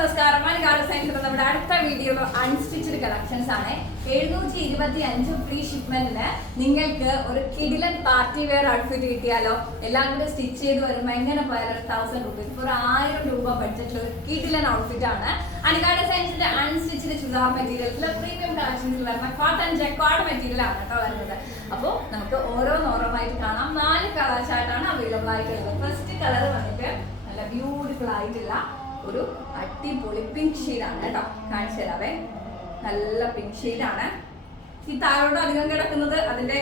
നമസ്കാരം. മലയാള സയൻസ് നമ്മുടെ അടുത്ത വീഡിയോ അൺസ്റ്റിച്ചഡ് കളക്ഷൻസ് ആണ്. എഴുന്നൂറ്റി ഇരുപത്തി അഞ്ച് ഫ്രീ ഷിപ്മെന്റിന് നിങ്ങൾക്ക് ഒരു കിഡിലൻ പാർട്ടി വെയർ ഔട്ട്ഫിറ്റ് കിട്ടിയാലോ? എല്ലാം കൂടെ സ്റ്റിച്ച് ചെയ്ത് വരുമ്പോൾ എങ്ങനെ പോയാലും ഒരു തൗസൻഡ് റുപ്പീസ് ഒരു ആയിരം രൂപ ബഡ്ജറ്റിൽ ഒരു കിഡിലൻ ഔട്ട്ഫിറ്റ് ആണ്. അണികാട് സയൻസിന്റെ അൺസ്റ്റിച്ചഡ് ചുതാ മെറ്റീരിയൽസിൽ പ്രീമിയം കളക്ഷൻസിൽ വരുന്ന കോട്ടൺ ജെക്കോഡ് മെറ്റീരിയൽ ആണ് കേട്ടോ വരുന്നത്. അപ്പോൾ നമുക്ക് ഓരോന്നോരോന്നായിട്ട് കാണാം. നാല് കളേഴ്സ് ആയിട്ടാണ് അവൈലബിൾ ആയിട്ടുള്ളത്. ഫസ്റ്റ് കളർ വന്നിട്ട് നല്ല ബ്യൂട്ടിഫുൾ ആയിട്ടുള്ള ഒരു അടിപൊളി പിങ്ക് ഷെയ്ഡാണ് കേട്ടോ. കാണിച്ചു തരാവേ. നല്ല പിങ്ക് ഷെയ്ഡാണ് ഈ താഴോട്ട് അധികം കിടക്കുന്നത് അതിന്റെ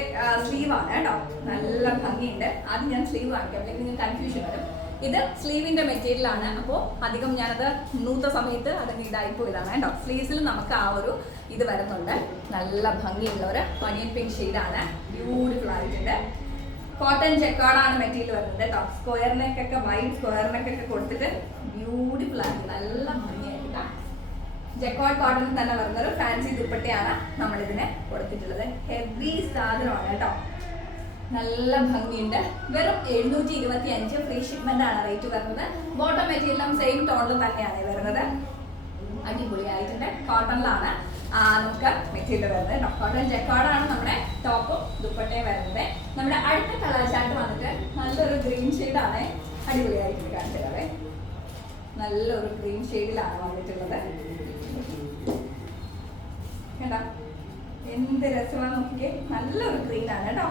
സ്ലീവ് ആണ് കേട്ടോ. നല്ല ഭംഗിയുണ്ട്. അത് ഞാൻ സ്ലീവ് കാണിക്കാം അല്ലെങ്കിൽ നിങ്ങൾക്ക് കൺഫ്യൂഷൻ വരും. ഇത് സ്ലീവിന്റെ മെറ്റീരിയൽ ആണ്. അപ്പോൾ അധികം ഞാനത് നൂത്ത സമയത്ത് അതിന് ഇതായി പോയതാണ് കേട്ടോ. സ്ലീവ്സിൽ നമുക്ക് ആ ഒരു ഇത് വരുന്നുണ്ട്. നല്ല ഭംഗിയുള്ള ഒരു പനിയൻ പിങ്ക് ഷെയ്ഡാണ് ബ്യൂട്ടിഫുൾ ആയിട്ടുണ്ട്. കോട്ടൺ ചെക്കാടാണ് മെറ്റീരിയൽ വരുന്നത്. കേട്ടോ സ്ക്വയറിനൊക്കെ സ്ക്വയർ നെക്കൊക്കെ കൊടുത്തിട്ട് ബ്യൂട്ടിഫുൾ ആണ്. നല്ല ഭംഗിയായിട്ട് ജെക്കോഡ് കോട്ടണിൽ തന്നെ വരുന്ന ഒരു ഫാൻസി ദുപ്പട്ടയാണ് നമ്മൾ ഇതിനെ കൊടുത്തിട്ടുള്ളത്. ഹെവി സാധനമാണ് കേട്ടോ. നല്ല ഭംഗിയുണ്ട്. വെറും എഴുന്നൂറ്റി ഇരുപത്തി അഞ്ച് ഫ്രീ ഷിപ്മെന്റ് ആണ് റേറ്റ് വരുന്നത്. ബോട്ടം മെറ്റീരിയലും സെയിം ടോണിൽ തന്നെയാണ് വരുന്നത്. അടിപൊളിയായിട്ടുണ്ട്. കോട്ടണിലാണ്. നമുക്ക് മെറ്റീരിയൽ വരുന്നത് കേട്ടോ. കോട്ടൺ ജെക്കോർഡാണ് നമ്മുടെ ടോപ്പും ദുപ്പട്ടയും വരുന്നത്. നമ്മുടെ അടുത്ത കളർ ചാർട്ട് വന്നിട്ട് നല്ലൊരു ഗ്രീൻ ഷെയ്ഡാണ് അടിപൊളിയായിട്ടുണ്ട് കാണിച്ചത് നല്ലൊരു ഗ്രീൻ ഷെയ്ഡിലാണ് വന്നിട്ടുള്ളത്. കേട്ടോ എന്ത് രസമാണ് നോക്കിയേ നല്ലൊരു ഗ്രീൻ ആണ് കേട്ടോ.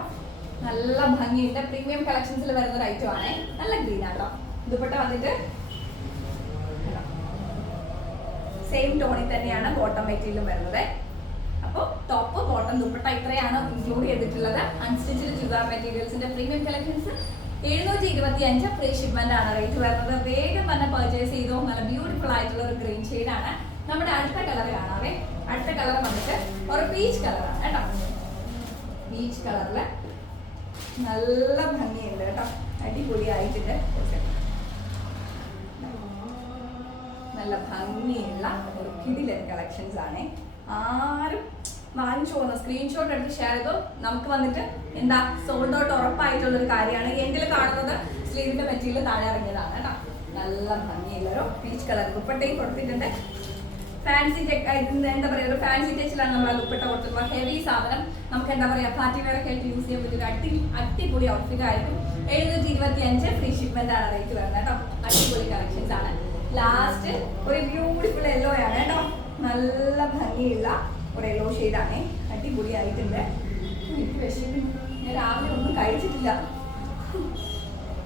നല്ല ഭംഗിയുണ്ട്. പ്രീമിയം കളക്ഷൻസിൽ വരുന്ന ഒരു ഐറ്റം ആണ്. നല്ല ഗ്രീൻ ആണ് കേട്ടോ. ദുപ്പട്ട വന്നിട്ട് സെയിം ടോണിൽ തന്നെയാണ് ബോട്ടം മെറ്റീരിയലും വരുന്നത്. അപ്പോൾ ടോപ്പ് ബോട്ടം ദുപ്പട്ട ഇത്രയാണ് ഇൻക്ലൂഡ് ചെയ്തിട്ടുള്ളത്. അൺസ്റ്റിച്ചഡ് ചുരിദാർ മെറ്റീരിയൽസിന്റെ പ്രീമിയം കളക്ഷൻസ് എഴുന്നൂറ്റി ഇരുപത്തി അഞ്ച് ഫ്രീ ഷിപ്മെന്റ് ആണ് റേറ്റ് വരുന്നത്. വേഗം തന്നെ പർച്ചേസ് ചെയ്തോ നല്ല ബ്യൂട്ടിഫുൾ ആയിട്ടുള്ള ഒരു ഗ്രീൻ ഷെയ്ഡ് ആണ്. നമ്മുടെ അടുത്ത കളർ കാണാവേ. അടുത്ത കളർ വന്നിട്ട് ഒരു പീച്ച് കളറാണ് കേട്ടോ. പീച്ച് കളറിൽ നല്ല ഭംഗിയുണ്ട് കേട്ടോ. അടിപൊളിയായിട്ടുണ്ട്. നല്ല ഭംഗിയുള്ള ഒരു കിടിലൻ കളക്ഷൻസ് ആണ്. ആരും വാങ്ങിച്ചു പോകുന്ന സ്ക്രീൻഷോട്ട് എടുത്ത് ഷെയർ ചെയ്തു? നമുക്ക് വന്നിട്ട് എന്താ സോൾഡ് ഔട്ട് ഉറപ്പായിട്ടുള്ള ഒരു കാര്യമാണ്. എങ്കിൽ കാണുന്നത് സ്ലീവിന്റെ മെറ്റീരിയൽ താഴെ ഇറങ്ങിയതാണ് കേട്ടോ. നല്ല ഭംഗിയുള്ള ഒരു പീച്ച് കളർ ദുപ്പട്ടയും കൊടുത്തിട്ടുണ്ട്. ഫാൻസി എന്താ പറയുക ഒരു ഫാൻസി ടച്ചിലാണ് നമ്മൾ ദുപ്പട്ട കൊടുത്തിട്ടുള്ളത്. ഹെവി സാധനം. നമുക്ക് എന്താ പറയുക പാർട്ടി വെയർ ഒക്കെ ആയിട്ട് യൂസ് ചെയ്യാൻ പറ്റിയ ഒരു അടി അടിപൊളി ഔട്ട്ഫിറ്റ് ആയിരിക്കും. എഴുന്നൂറ്റി ഇരുപത്തി അഞ്ച് ഫ്രീ ഷിപ്മെന്റ് ആണ് റേറ്റ് വരുന്നത് കേട്ടോ. അടിപൊളി കളക്ഷൻസ് ആണ്. ലാസ്റ്റ് ഒരു ബ്യൂട്ടിഫുൾ യെല്ലോ ആണ് കേട്ടോ. നല്ല ഭംഗിയുള്ള ഒരു യെല്ലോ ഷെയ്ഡാണ് അടിപൊളി ആയിട്ടുണ്ട് എനിക്ക് വിശക്കുന്നു. ഞാൻ രാവിലെ ഒന്നും കഴിച്ചിട്ടില്ല.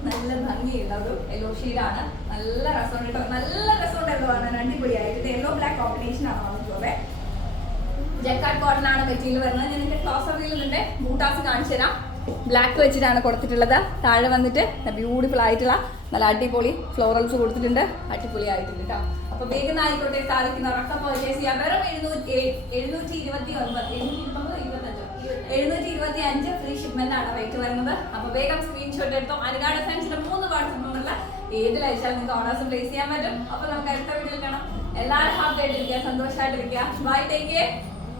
നല്ല ഭംഗിയുള്ള ഒരു യെല്ലോ ഷെയ്ഡാണ് നല്ല രസമുണ്ട് കേട്ടോ. നല്ല രസമുണ്ട് യെല്ലോ ആണ് അടിപൊളിയായിട്ട് യെല്ലോ ബ്ലാക്ക് കോമ്പിനേഷൻ ആണ് വന്നിട്ടുള്ളത് ജക്കാർഡ് കോട്ടൺ ആണ് മെറ്റീരിയൽ വരുന്നത്. ഞാൻ ഇതിന്റെ ക്ലോസ് വീലുണ്ട് ബൂട്ടാസ് കാണിച്ചു തരാം ബ്ലാക്ക് വെച്ചിട്ടാണ് കൊടുത്തിട്ടുള്ളത്. താഴെ വന്നിട്ട് ബ്യൂട്ടിഫുൾ ആയിട്ടുള്ള നല്ല അടിപൊളി ഫ്ലോറൽസ് കൊടുത്തിട്ടുണ്ട്. അടിപൊളി ആയിട്ടുണ്ട് കേട്ടോ അപ്പൊ വേഗം ആയിക്കോട്ടെ സാധിക്കുന്ന ഉറക്കം പർച്ചേസ് ചെയ്യാം. വെറും എഴുന്നൂറ്റി ഇരുപത്തി ഒൻപത് എഴുന്നൂറ്റി ഇരുപത്തി അഞ്ച് ഫ്രീ ഷിപ്മെന്റ് ആണ് റേറ്റ് വരുന്നത്. അപ്പൊ വേഗം സ്ക്രീൻഷോട്ട് എടുത്തോ. അനുകാട് ഫ്രണ്ട്സിന്റെ മൂന്ന് വാട്സപ്പ് നമ്പറിൽ ഏതിൽ അയച്ചാൽ നിങ്ങൾക്ക് ഓർഡേഴ്സ് പ്ലേസ് ചെയ്യാൻ പറ്റും. അപ്പൊ നമുക്ക് അടുത്ത വീഡിയോയിൽ കാണാം. എല്ലാവരും ഹാപ്പി ആയിട്ടിരിക്കുക സന്തോഷമായിട്ടിരിക്കുക ബൈ ടേക്ക്